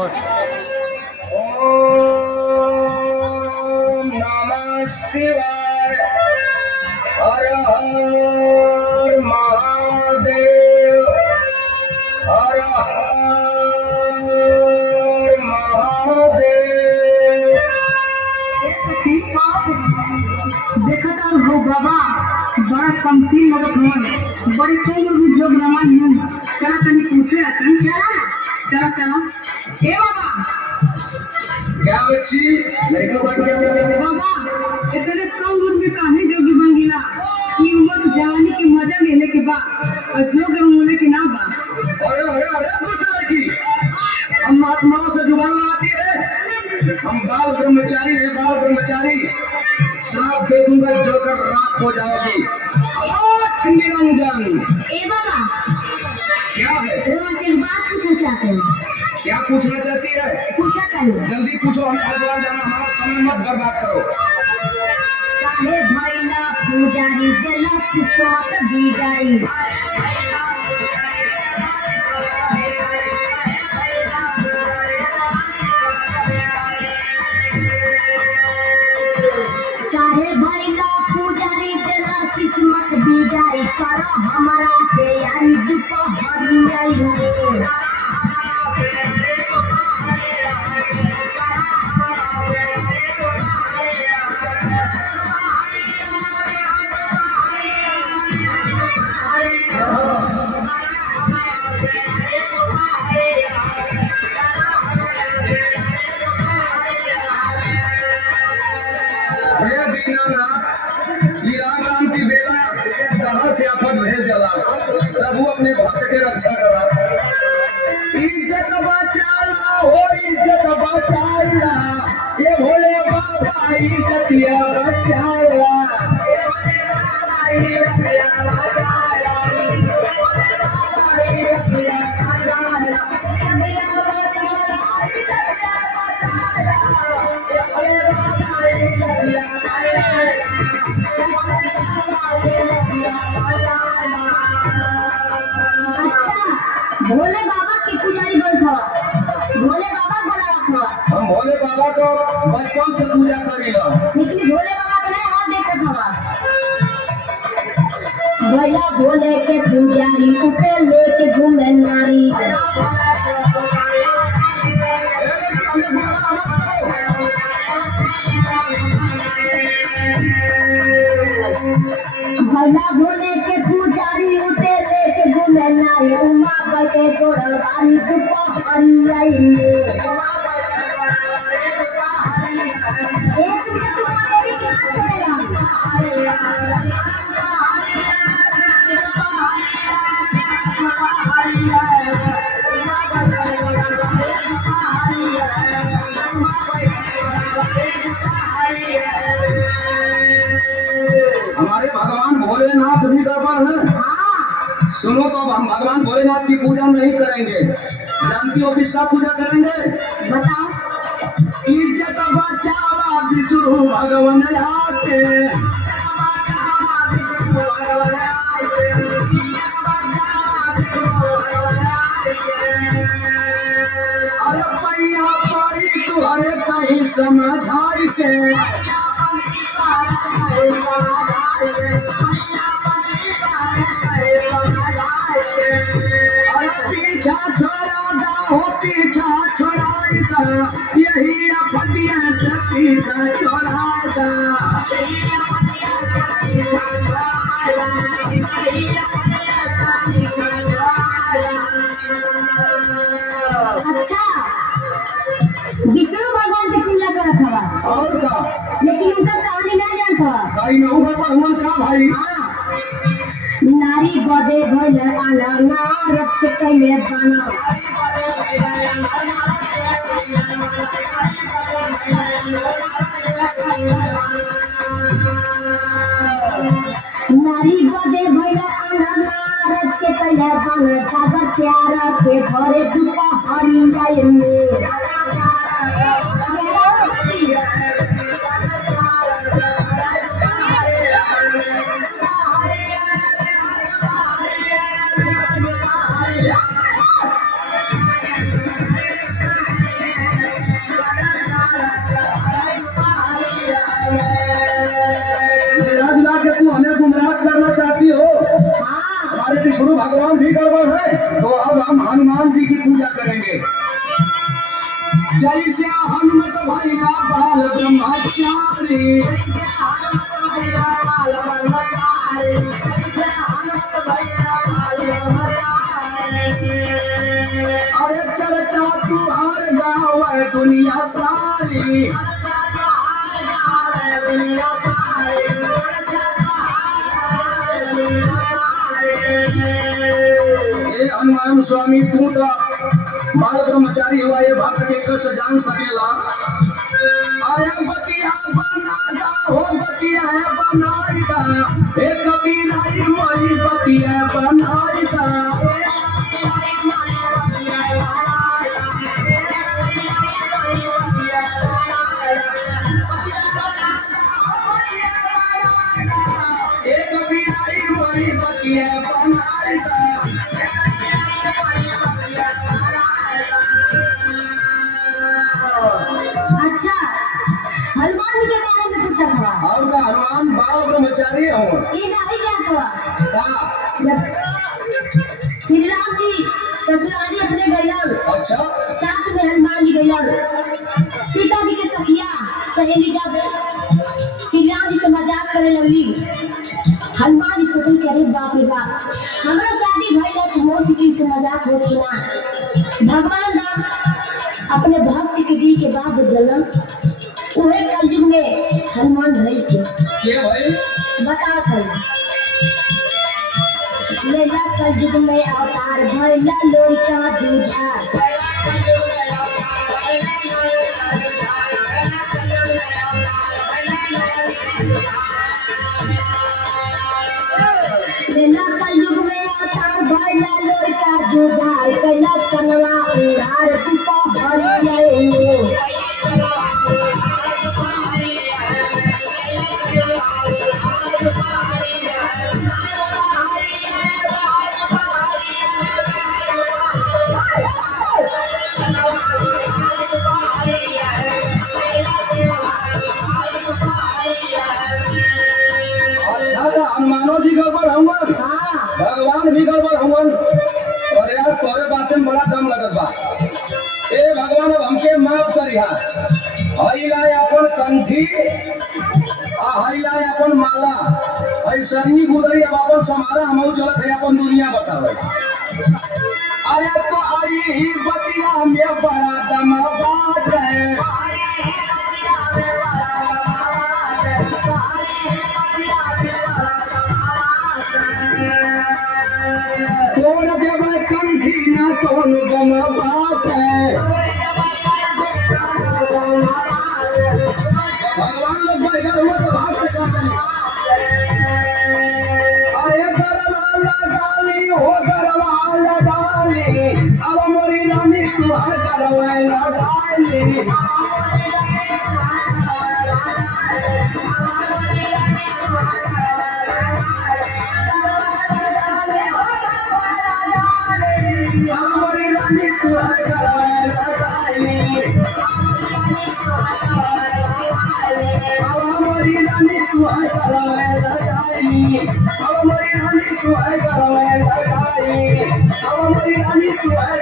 ओम नमः शिवाय। हर हर महादेव। हर हर महादेव। देखा था हो बाबा बड़ा कमसीन लगत हो। बड़ी कई लोग जोग रमान हूँ। चला तनी पूछे तनी चला चला चला ए बाबा क्या बच्ची लड़का बन गया? बाबा इतने कम उम्र में काहे जोगी बन गिला? ये उम्र जवानी के मजा लेने के बाद और जोग होने के ना बा। अरे अरे अरे कुछ लड़की हम महात्माओं से जुबान लड़ाती है। हम बाल ब्रह्मचारी हैं, बाल ब्रह्मचारी। सांप दे दूंगा जोकर रात हो जाएगी। निरंजन ए बाबा क्या है? रोज एक बात पूछना चाहते हैं। क्या पूछना चाहती है? पूछा कहीं जल्दी पूछो, हमें हरिद्वार जाना, हमारा समय मत बर्बाद करो। काहे भैला पूजारी देला किस्मत बीजारी। काहे भैला पूजारी देला किस्मत बीजारी। करो हमारा के यारी दुपहरिया हे दीनानाथ, ये राम राम की बेला कहाँ से आफत भेज डाला। प्रभु अपने भक्त के रक्षा करा। इज्जत बचाला हो, इज्जत बचाला। ये भोले बाबा इज्जतिया बचाला। भोले बाबा की पुजारी बैठा भोले बाबा बोला रखा। हम भोले बाबा को बचपन से पूजा करी लो, लेकिन भोले बाबा को नहीं हाथ देखा था। भैया भोले के पुजारी उठे लेके घूमे नारी। भैया भोले के पुजारी उठे लेके घूमे नारी। उमा के गोरवारी दुपहरिया में। एक मिनट उमा देवी क्या करेगा? हमारे भगवान भोलेनाथ भी गड़बड़ है। सुनो तो, अब हम भगवान भोलेनाथ की पूजा नहीं करेंगे। जानती हो किसका पूजा करेंगे? बताओ। इज्जत बचावा विष्णु भगवान आते। अरे पैया पड़ी तुहरे कहीं समझाई के। अरे पीछा छोड़ा दा हो, पीछा छोड़ाई दा। यही फटिया से पीछा छोड़ा दा। अच्छा विष्णु भगवान की पूजा करत हवा, और का लेकिन उनका कहानी नहीं जानता। कहीं न होगा भगवान का भाई। नारी बदे भइल आला नारद के कैले बना। नारी बदे भइल आला नारद के कैले बना। सागर प्यार के भरे दुपहरिया में। हनुमान जी की पूजा करेंगे। जय श्री हनुमत भैया बाल ब्रह्मचारी। अरे चर्चा तुहार गाँव है दुनिया सारी। ए हनुमान स्वामी तू तो बाल ब्रह्मचारी हुआ, ये भक्त के कष्ट जान सकेला। आया बतिया बनादा हो बतिया बनाईदा, हे कबीरा माई बतिया बनाईदा। हे कबीरा माई बतिया बनाईदा। अच्छा, हनुमान जी के बारे में पूछा था। और का हनुमान बाल ब्रह्मचारी हो ये नहीं क्या था? का? श्री राम जी ससुराली अपने गयल, अच्छा साथ में हनुमान जी गयल। सीता जी के सखिया सहेली जब श्री राम जी से मजाक करे लगली, हनुमान जी सोचल के अरे बाप रे बाप, हमरा शादी भइल तो हो सकी से मजाक होती ना। भगवान राम अपने भक्त के दिल के बाद जन्म उहे कलयुग में हनुमान भइल थे। ये भाई बता कर लेला कलयुग में अवतार भइला लोई का दूधा। लेला कलयुग में अवतार भइला लोई का दूधा। कैला कनवा उड़ार पिता हरि अरे दादा हनुमानो जी गड़बड़ हुवन, हाँ भगवान भी गड़बड़ हुवन। और यार तोरे बातें में बड़ा दम लगत बा। ए भगवान अब हमके माफ करिहा। हरिला अपन कंठी आ हरिला अपन माला, ऐसनी गुदरी अब अपन समारा हमहू चलत है अपन दुनिया बचावे। अरे तो आई ही बतिया में बड़ा दम बात है। कौन जब कंठी ना कौन गम बात है। भगवान लोग बैठा हुआ तो भाग से काटने। आए गरवाला डाली हो गरवाला डाली, अब मोरी रानी तू हर गरवाला डाली। हमारी रानी तू हर गरवाला डाली। हमारी रानी तू है गरवाला डाली। हमारी रानी तू है गरवाला डाली। हमारी रानी तू है